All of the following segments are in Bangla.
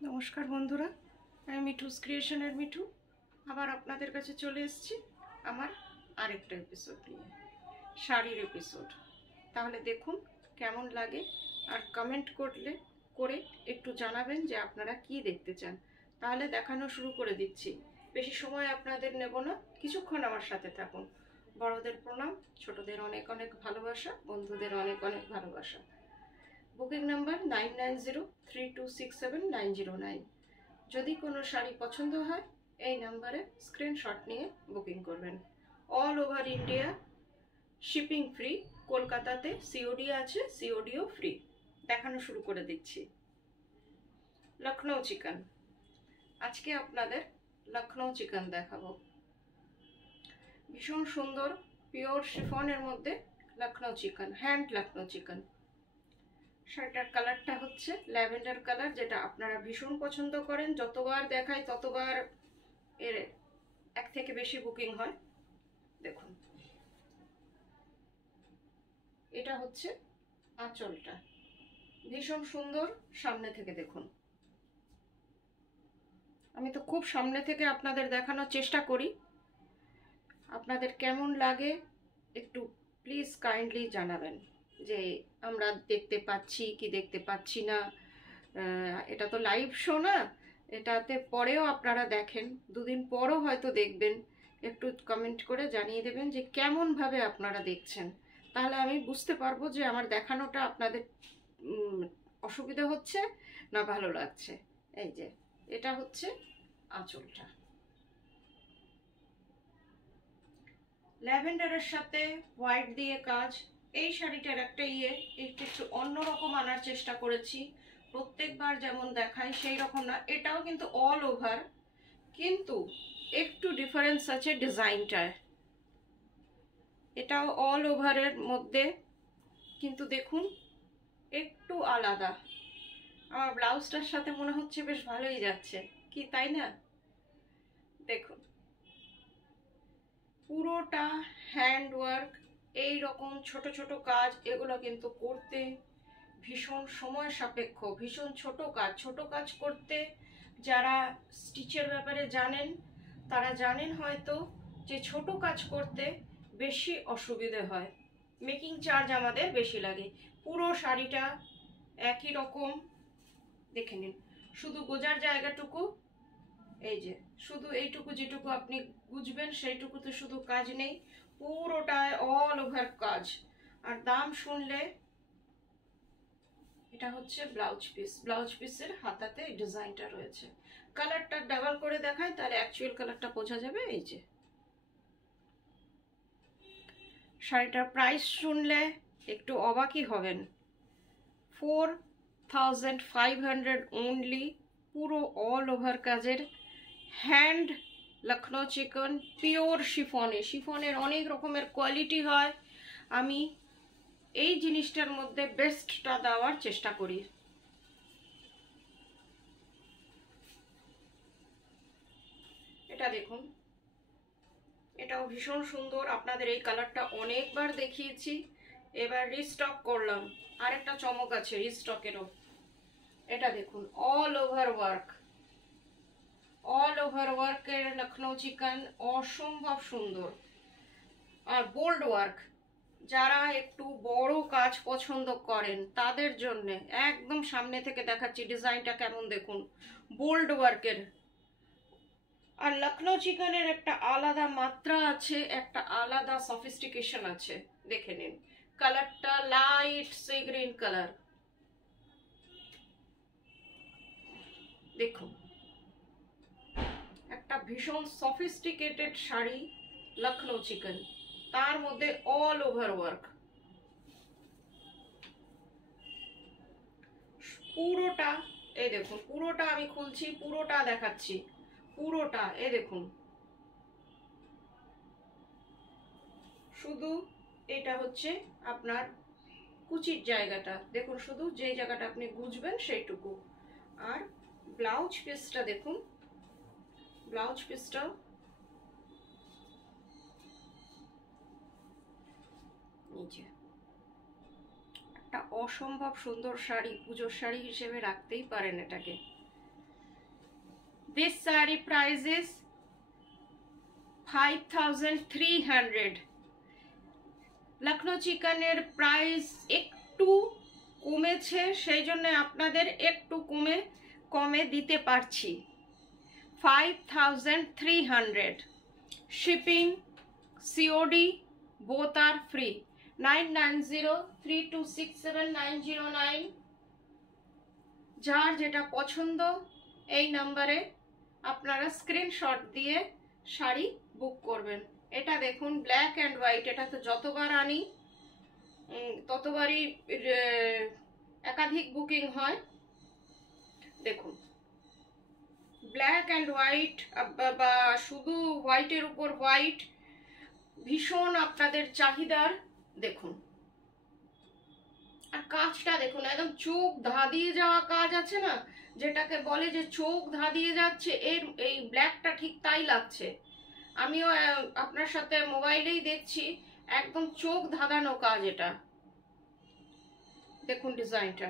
নমস্কার বন্ধুরা, আমি মিঠুস ক্রিয়েশনের মিঠু আবার আপনাদের কাছে চলে এসেছি আমার আরেকটা এপিসোড নিয়ে, শাড়ির এপিসোড। তাহলে দেখুন কেমন লাগে, আর কমেন্ট করে একটু জানাবেন যে আপনারা কি দেখতে চান। তাহলে দেখানো শুরু করে দিচ্ছি। বেশি সময় আপনাদের নেব না, কিছুক্ষণ আমার সাথে থাকুন। বড়দের প্রণাম, ছোটদের অনেক অনেক ভালোবাসা, বন্ধুদের অনেক অনেক ভালোবাসা। Booking number 9903267909। যদি কোনো শাড়ি পছন্দ হয় এই নাম্বারে স্ক্রিনশট নিয়ে বুকিং করবেন। All over India shipping free. কলকাতাতে সিওডি আছে, সিওডিও ফ্রি। দেখানো শুরু করে দিচ্ছি। লখনৌ চিকেন। আজকে আপনাদের লখনৌ চিকেন দেখাবো। ভীষণ সুন্দর পিওর শিফনের মধ্যে Lucknow chicken, hand Lucknow chicken. শাড়িটার কালারটা হচ্ছে ল্যাভেন্ডার কালার, যেটা আপনারা ভীষণ পছন্দ করেন। যতবার দেখাই ততবার এর এক থেকে বেশি বুকিং হয়। দেখুন, এটা হচ্ছে আঁচলটা, ভীষণ সুন্দর। সামনে থেকে দেখুন, আমি তো খুব সামনে থেকে আপনাদের দেখানোর চেষ্টা করি। আপনাদের কেমন লাগে একটু প্লিজ কাইন্ডলি জানাবেন যে আমরা দেখতে পাচ্ছি কি দেখতে পাচ্ছি না। এটা তো লাইভ শো না, এটাতে পরেও আপনারা দেখেন, দুদিন পরও হয়তো দেখবেন। একটু কমেন্ট করে জানিয়ে দেবেন যে কেমনভাবে আপনারা দেখছেন, তাহলে আমি বুঝতে পারবো যে আমার দেখানোটা আপনাদের অসুবিধা হচ্ছে না ভালো লাগছে। এই যে এটা হচ্ছে আঁচলটা, ল্যাভেন্ডারের সাথে হোয়াইট দিয়ে কাজ। এই শাড়িটার একটা একটু অন্যরকম আনার চেষ্টা করেছি। প্রত্যেকবার যেমন দেখাই সেই রকম না, এটাও কিন্তু অল ওভার, কিন্তু একটু ডিফারেন্স আছে ডিজাইনটায়। এটাও অল ওভারের মধ্যে, কিন্তু দেখুন একটু আলাদা। আমার ব্লাউজটার সাথে মনে হচ্ছে বেশ ভালোই যাচ্ছে, কি তাই না? দেখুন পুরোটা হ্যান্ড ওয়ার্ক, এই রকম ছোট ছোট কাজ। এগুলো কিন্তু করতে ভীষণ সময় সাপেক্ষ, ভীষণ ছোট কাজ করতে যারা স্টিচের ব্যাপারে জানেন তারা জানেন হয়তো যে ছোট কাজ করতে বেশি অসুবিধে হয়, মেকিং চার্জ আমাদের বেশি লাগে। পুরো শাড়িটা একই রকম, দেখে নিন। শুধু গোজার জায়গাটুকু, এই যে শুধু এইটুকু যেটুকু আপনি গুজবেন সেইটুকুতে শুধু কাজ নেই, পুরোটায় অল ওভার কাজ। আর দাম শুনলে, এটা হচ্ছে ব্লাউজ পিস, ব্লাউজ পিসের হাতাতে ডিজাইনটা রয়েছে। কালারটা ডাবল করে দেখাই, তাহলে অ্যাকচুয়াল কালারটা বোঝা যাবে। এই যে শাড়িটার প্রাইস শুনলে একটু অবাকই হবেন, 4500 অনলি। পুরো অল ওভার কাজের হ্যান্ড লখনৌ চিকেন, পিওর শিফনে। শিফনের অনেক রকমের কোয়ালিটি হয়, আমি এই জিনিসটার মধ্যে বেস্টটা দেওয়ার চেষ্টা করি। এটা দেখুন, এটাও ভীষণ সুন্দর। আপনাদের এই কালারটা অনেকবার দেখিয়েছি, এবার রিস্টক করলাম। আরেকটা চমক আছে রিস্টকেরও। এটা দেখুন, all over work, all over ওয়ার্কের লখনৌ চিকেন, অসম্ভব সুন্দর। আর বোল্ড ওয়ার্ক, যারা একটু বড় কাজ পছন্দ করেন তাদের জন্য একদম সামনে থেকে দেখাচ্ছি ডিজাইনটা কেমন, দেখুন বোল্ড ওয়ার্কের। আর লখনৌ চিকেনের একটা আলাদা মাত্রা আছে, একটা আলাদা সফিস্টিকেশন আছে। দেখে নিন কালারটা, লাইট সি গ্রিন কালার। দেখুন একটা ভীষণ সফিস্টিকেটেড শাড়ি লখনৌ চিকেন, তার মধ্যে অল ওভার ওয়ার্ক। পুরোটা, এই দেখুন পুরোটা আমি খুলছি, পুরোটা দেখাচ্ছি, পুরোটা এই দেখুন। শুধু এটা হচ্ছে আপনার কুচির জায়গাটা, দেখুন শুধু যে জায়গাটা আপনি গুজবেন সেইটুকু। আর ব্লাউজ পিসটা দেখুন, ব্লাউজ পিসটাও নিচে একটা অসম্ভব সুন্দর শাড়ি, পুজোর শাড়ি হিসেবে রাখতেই পারেন এটাকে। This saree price is 5300. Lucknow চিকেনের প্রাইস একটু কমেছে, সেই জন্য আপনাদের একটু কমে দিতে পারছি। 5300 shipping COD both are free। 9903267909। যার যেটা পছন্দ এই নাম্বারে আপনারা স্ক্রিনশট দিয়ে শাড়ি বুক করবেন। এটা দেখুন ব্ল্যাক অ্যান্ড হোয়াইট, এটা তো যতবার আনি ততবারই একাধিক বুকিং হয়। দেখুন ব্ল্যাক অ্যান্ড হোয়াইট বা শুধু হোয়াইটের উপর হোয়াইট ভীষণ আপনাদের চাহিদার। দেখুন আর কাজটা দেখুন, একদম চোখ ধাঁধিয়ে যাওয়া কাজ আছে না, যেটাকে বলে যে চোখ ধাঁধিয়ে যাচ্ছে, এই ব্ল্যাকটা ঠিক তাই লাগছে। আমিও আপনার সাথে মোবাইলেই দেখছি, একদম চোখ ধাঁধানো কাজ এটা। দেখুন ডিজাইনটা,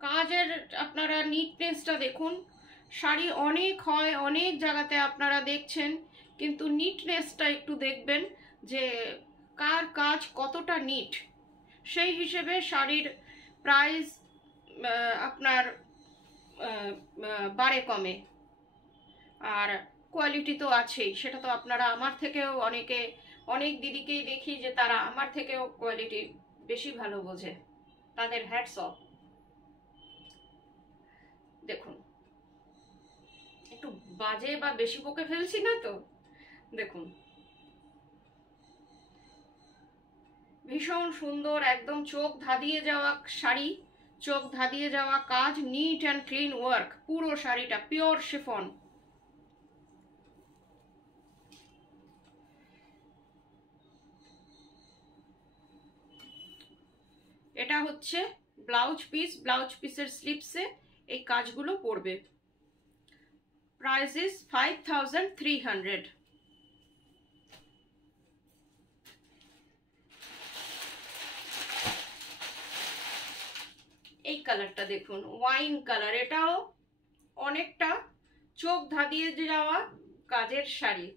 কাজের আপনারা নিটনেসটা দেখুন। শাড়ি অনেক হয়, অনেক জায়গাতে আপনারা দেখছেন, কিন্তু নিটনেসটা একটু দেখবেন যে কার কাজ কতটা নিট, সেই হিসেবে শাড়ির প্রাইস আপনার বাড়ে কমে। আর কোয়ালিটি তো আছেই, সেটা তো আপনারা আমার থেকেও অনেক দিদিকেই দেখি যে তারা আমার থেকেও কোয়ালিটি বেশি ভালো বোঝে, তাদের হ্যাটস অফ। দেখুন একটু বাজে বা বেশি বকে ফেলছি না তো? দেখুন ভীষণ সুন্দর, একদম চোখ ধাঁধিয়ে যাওয়া শাড়ি, চোখ ধাঁধিয়ে যাওয়া কাজ, নিট অ্যান্ড ক্লিন ওয়ার্ক। পুরো শাড়িটা পিওর শিফন। এটা হচ্ছে ব্লাউজ পিস, ব্লাউজ পিসের স্লিপসে এই কাজগুলো পড়বে। Price is 5300। এই কালারটা দেখুন, ওয়াইন কালার, এটাও অনেকটা চোখ ধাঁধিয়ে যাওয়া কাজের শাড়ি।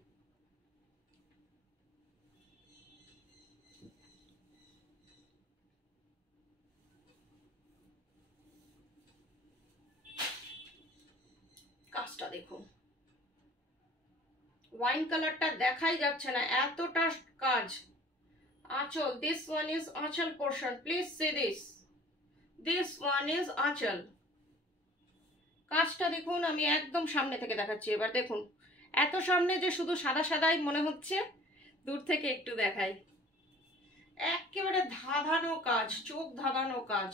কাজটা দেখুন, ওয়াইন কালারটা দেখাই যাচ্ছে না, এতটা কাজ। আঁচল, দিস ওয়ান ইজ আঁচল portion, please see this one is আঁচল। কাজটা দেখুন, আমি একদম সামনে থেকে দেখাচ্ছি। এবার দেখুন, এত সামনে যে শুধু সাদা সাদাই মনে হচ্ছে, দূর থেকে একটু দেখাই, একেবারে ধাঁধানো কাজ, চোখ ধাঁধানো কাজ,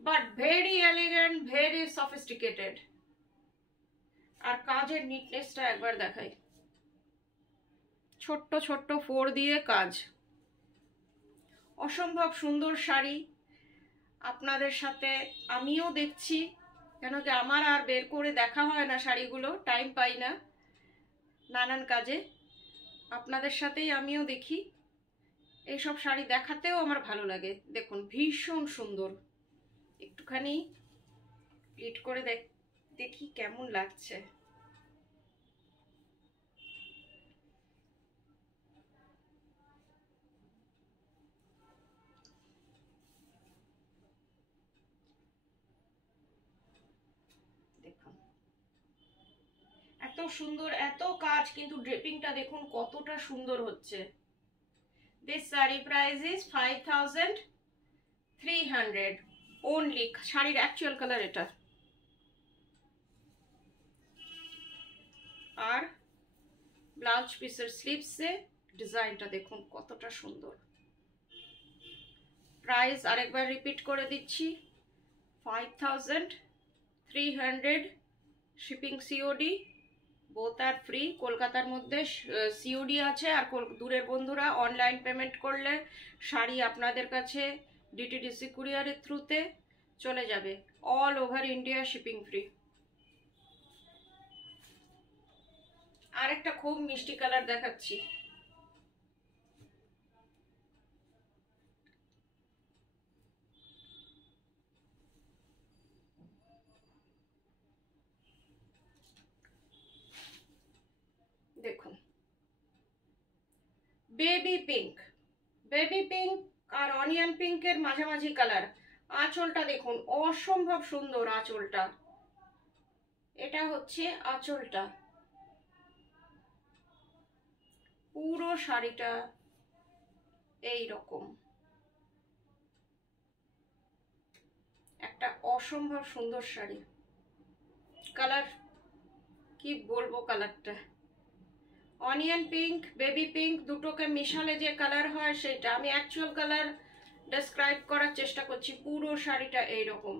but very elegant, very sophisticated. আর কাজের নিটনেসটা একবার দেখাই, ছোট্ট ছোট্ট ফোর দিয়ে কাজ, অসম্ভব সুন্দর শাড়ি। আপনাদের সাথে আমিও দেখছি, কেন কি আমার আর বের করে দেখা হয় না শাড়িগুলো, টাইম পাই না নানান কাজে। আপনাদের সাথেই আমিও দেখি, এইসব শাড়ি দেখাতেও আমার ভালো লাগে। দেখুন ভীষণ সুন্দর, একটুখানি প্লিট করে দেখি কেমন লাগছে। দেখুন এত সুন্দর, এত কাজ, কিন্তু ড্রেপিংটা দেখুন কতটা সুন্দর হচ্ছে। This saree price is 5300 only। শাড়ির অ্যাকচুয়াল কালার এটা। আর ব্লাউজ পিসের স্লিভসে ডিজাইনটা দেখুন কতটা সুন্দর। প্রাইস আরেকবার রিপিট করে দিচ্ছি, 5300। শিপিং COD বোথ আর ফ্রি। কলকাতার মধ্যে COD আছে, আর দূরের বন্ধুরা অনলাইন পেমেন্ট করলে শাড়ি আপনাদের কাছে DTDC কুরিয়ারের থ্রুতে চলে যাবে। All over India shipping free. আর একটা খুব মিষ্টি কালার দেখাচ্ছি, বেবি পিঙ্ক, বেবি পিঙ্ক আর অনিয়ন পিঙ্কের মাঝামাঝি কালার। আঁচলটা দেখুন, অসম্ভব সুন্দর আঁচলটা। এটা হচ্ছে আঁচলটা। পুরো শাড়িটা এই রকম একটা অসম্ভব সুন্দর শাড়ি। কালার কি বলবো, কালারটা অনিয়ন পিঙ্ক বেবি পিঙ্ক দুটোকে মিশালে যে কালার হয় সেটা। আমি অ্যাকচুয়াল কালার ডেসক্রাইব করার চেষ্টা করছি। পুরো শাড়িটা এইরকম।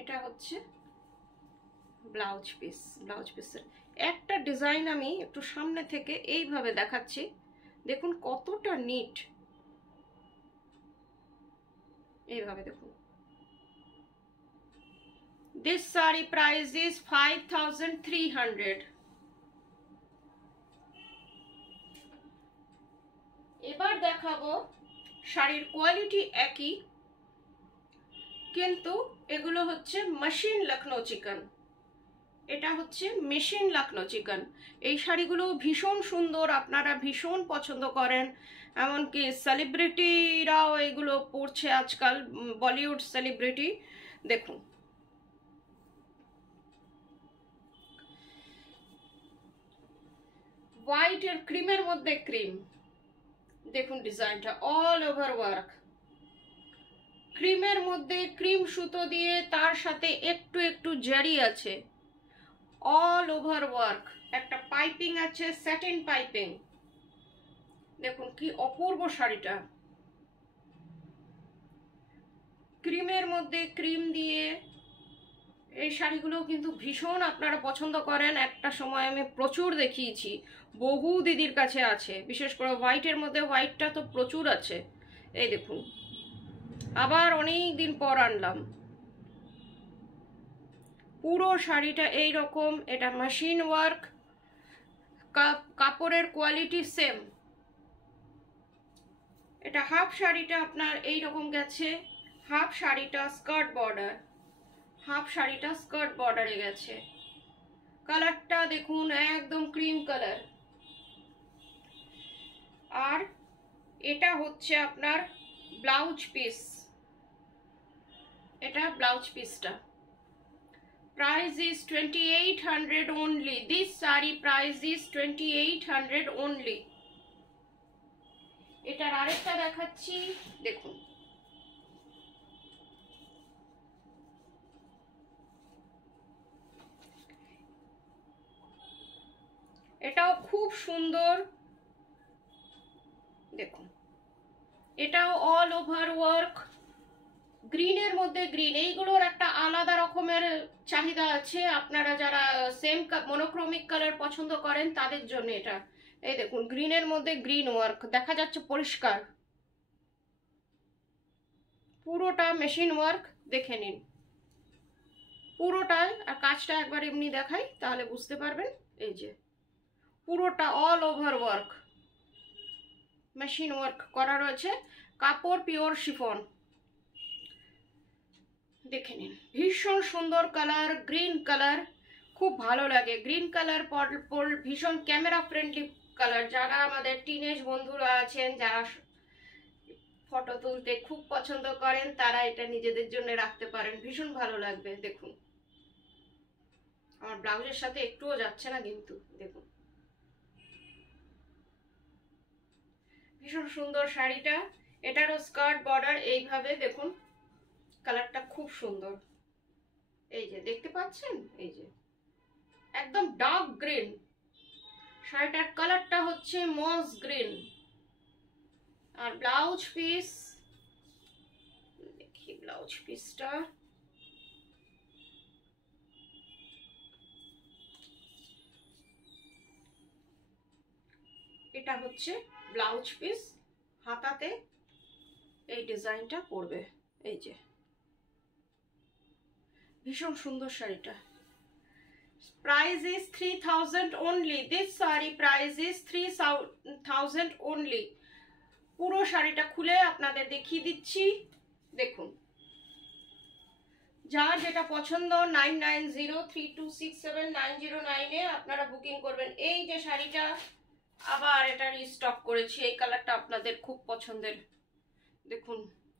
এটা হচ্ছে ব্লাউজ পিস। ব্লাউজ পিসের একটা ডিজাইন আমি একটু সামনে থেকে এইভাবে দেখাচ্ছি, দেখুন কতটা নিট। এইভাবে দেখুন। This saree price is 5300. এবার দেখাবো শাড়ির কোয়ালিটি একই, কিন্তু এগুলো হচ্ছে মেশিন লখনৌ চিকন। এটা হচ্ছে মেশিন লখনৌ চিকন। এই শাড়িগুলো ভীষণ সুন্দর, আপনারা ভীষণ পছন্দ করেন। এমনকি সেলিব্রিটিরাও এগুলো পরছে আজকাল, বলিউড সেলিব্রিটি। দেখুন হোয়াইট এর ক্রিমের মধ্যে ক্রিম। দেখুন ডিজাইনটা অল ওভার ওয়ার্ক। ক্রিমের মধ্যে ক্রিম সুতো দিয়ে তার সাথে একটু একটু জারি আছে। All over work. একটা পাইপিং আছে, স্যাটিন পাইপিং। দেখুন কি অপূর্ব শাড়িটা। ক্রিমের মধ্যে ক্রিম দিয়ে এই শাড়িগুলো কিন্তু ভীষণ আপনারা পছন্দ করেন। একটা সময় আমি প্রচুর দেখিয়েছি, বহু দিদির কাছে আছে, বিশেষ করে হোয়াইটের মধ্যে। হোয়াইটটা তো প্রচুর আছে। এই দেখুন আবার অনেক দিন পর আনলাম। পুরো শাড়িটা এই রকম। এটা মেশিন ওয়ার্ক, কাপড়ের কোয়ালিটি সেম। এটা হাফ শাড়িটা আপনার এই রকম গেছে, হাফ শাড়িটা স্কার্ট বর্ডার, হাফ শাড়িটা স্কার্ট বর্ডারে গেছে। কালারটা দেখুন একদম ক্রিম কালার। আর এটা হচ্ছে আপনার ব্লাউজ পিস। এটা ব্লাউজ পিসটা। price is 2800 only. This saree price is 2800 only. এটার আরেকটা দেখাচ্ছি, দেখুন এটাও খুব সুন্দর। দেখুন এটাও অল ওভার ওয়ার্ক। গ্রিনের মধ্যে গ্রিন, এইগুলোর একটা আলাদা রকমের চাহিদা আছে। আপনারা যারা সেম মনোক্রমিক কালার পছন্দ করেন তাদের জন্য এটা। এই দেখুন গ্রিনের মধ্যে গ্রিন ওয়ার্ক দেখা যাচ্ছে পরিষ্কার। পুরোটা মেশিন ওয়ার্ক, দেখে নিন পুরোটায়। আর কাজটা একবার এমনি দেখাই তাহলে বুঝতে পারবেন। এই যে পুরোটা all over work, machine work করা রয়েছে। কাপড় পিওর শিফন। দেখে নিন ভীষণ সুন্দর কালার, গ্রিন কালার। খুব ভালো লাগে গ্রিন কালার, ভীষণ ক্যামেরা ফ্রেন্ডলি কালার। যারা আমাদের টিনেজ বন্ধুরা আছেন, যারা ফটো তুলতে খুব পছন্দ করেন, তারা এটা নিজেদের জন্য রাখতে পারেন, ভীষণ ভালো লাগবে। দেখুন আমার ব্লাউজের সাথে একটুও যাচ্ছে না কিন্তু। দেখুন ভীষণ সুন্দর শাড়িটা। এটারও স্কার্ট বর্ডার এইভাবে। দেখুন কালারটা খুব সুন্দর। এই যে দেখতে পাচ্ছেন, এই যে একদম ডার্ক গ্রিন। শাড়িটার কালারটা হচ্ছে মস গ্রিন। আর ব্লাউজ পিস দেখি, ব্লাউজ পিসটা এটা হচ্ছে ব্লাউজ পিস। হাতাতে এই ডিজাইনটা পড়বে। এই যে ভীষণ সুন্দর শাড়িটা। Price is 3000 only. This saree price is 3000 only. পুরো শাড়িটা খুলে আপনাদের দেখিয়ে দিচ্ছি। দেখুন যার যেটা পছন্দ 9903267909 আপনারা বুকিং করবেন। এই যে শাড়িটা আবার এটা রিস্টক করেছি, এই কালারটা আপনাদের খুব পছন্দের, দেখুন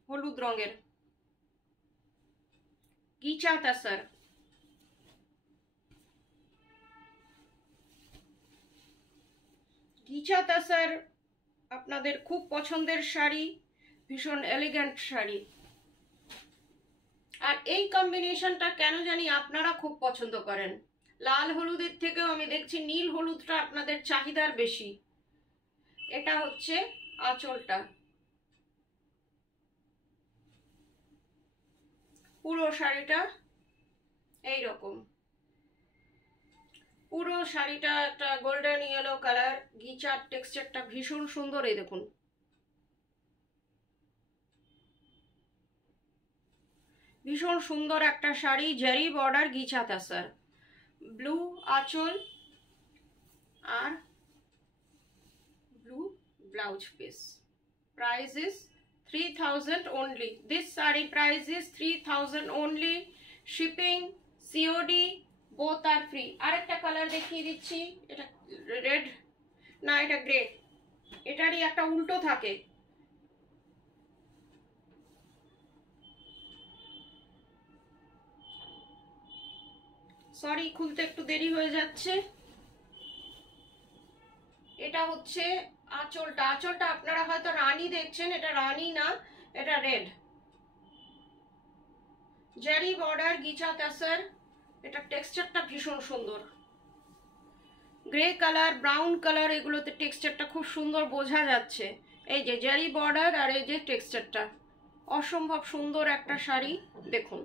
হলুদ রঙের গিচা তাসার। গিচা তাসার আপনাদের খুব পছন্দের শাড়ি, ভীষণ এলিগ্যান্ট শাড়ি। আর এই কম্বিনেশনটা কেন জানি আপনারা খুব পছন্দ করেন। লাল হলুদের থেকেও আমি দেখছি নীল হলুদটা আপনাদের চাহিদার বেশি। এটা হচ্ছে আঁচলটা, পুরো শাড়িটা এইরকম, পুরো শাড়িটা একটা গোল্ডেন ইয়েলো কালার, গিচার টেক্সচারটা ভীষণ সুন্দর। এই দেখুন ভীষণ সুন্দর একটা শাড়ি, জারি বর্ডার গিচা তাসার, ব্লু আঁচল আর blue blouse piece. Price is 3000 only. This saree price is 3000 only. Shipping, COD both are free. আরেকটা কালার দেখিয়ে দিচ্ছি, এটা রেড না এটা গ্রে, এটারই একটা উল্টো থাকে। সরি খুলতে একটু দেরি হয়ে যাচ্ছে। এটা হচ্ছে আঁচলটা, আঁচলটা আপনারা হয়তো রানী দেখছেন, এটা রানী না, এটা রেড, জারি বর্ডার গিচা তাসার। এটা টেক্সচারটা ভীষণ সুন্দর, গ্রে কালার ব্রাউন কালার এগুলোতে টেক্সচারটা খুব সুন্দর বোঝা যাচ্ছে। এই যে জারি বর্ডার আর এই যে টেক্সচারটা অসম্ভব সুন্দর একটা শাড়ি। দেখুন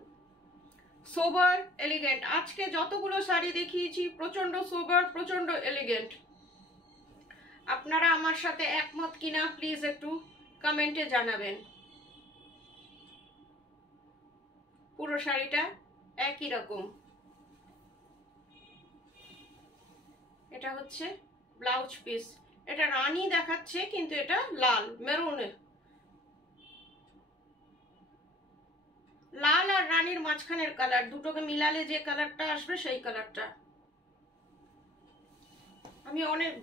সোবার এলিগেন্ট, আজকে যতগুলো শাড়ি দেখিয়েছি প্রচন্ড সোবার, প্রচন্ড এলিগেন্ট। আপনারা আমার সাথে একমত কিনা প্লিজ একটু কমেন্টে জানাবেন। পুরো শাড়িটা একই রকম। এটা হচ্ছে ব্লাউজ পিস, এটা রানী দেখাচ্ছে কিন্তু এটা লাল মেরুনের, লাল আর রানীর মাঝখানের কালার, দুটোকে মিলালে যে কালারটা আসবে সেই কালারটা। আমি অনেক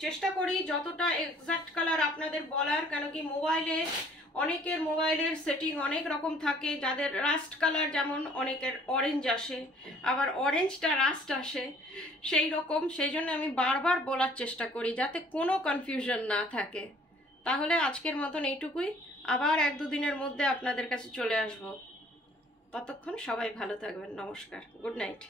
চেষ্টা করি যতটা এক্সাক্ট কালার আপনাদের বলার, কেন কি মোবাইলে অনেকের মোবাইলের সেটিং অনেক রকম থাকে, যাদের রাস্ট কালার যেমন অনেকের অরেঞ্জ আসে, আবার অরেঞ্জটা রাস্ট আসে, সেই রকম। সেই জন্য আমি বারবার বলার চেষ্টা করি যাতে কোনো কনফিউশন না থাকে। তাহলে আজকের মতন এইটুকুই, আবার 1-2 দিনের মধ্যে আপনাদের কাছে চলে আসব। ততক্ষণ সবাই ভালো থাকবেন, নমস্কার, গুড নাইট।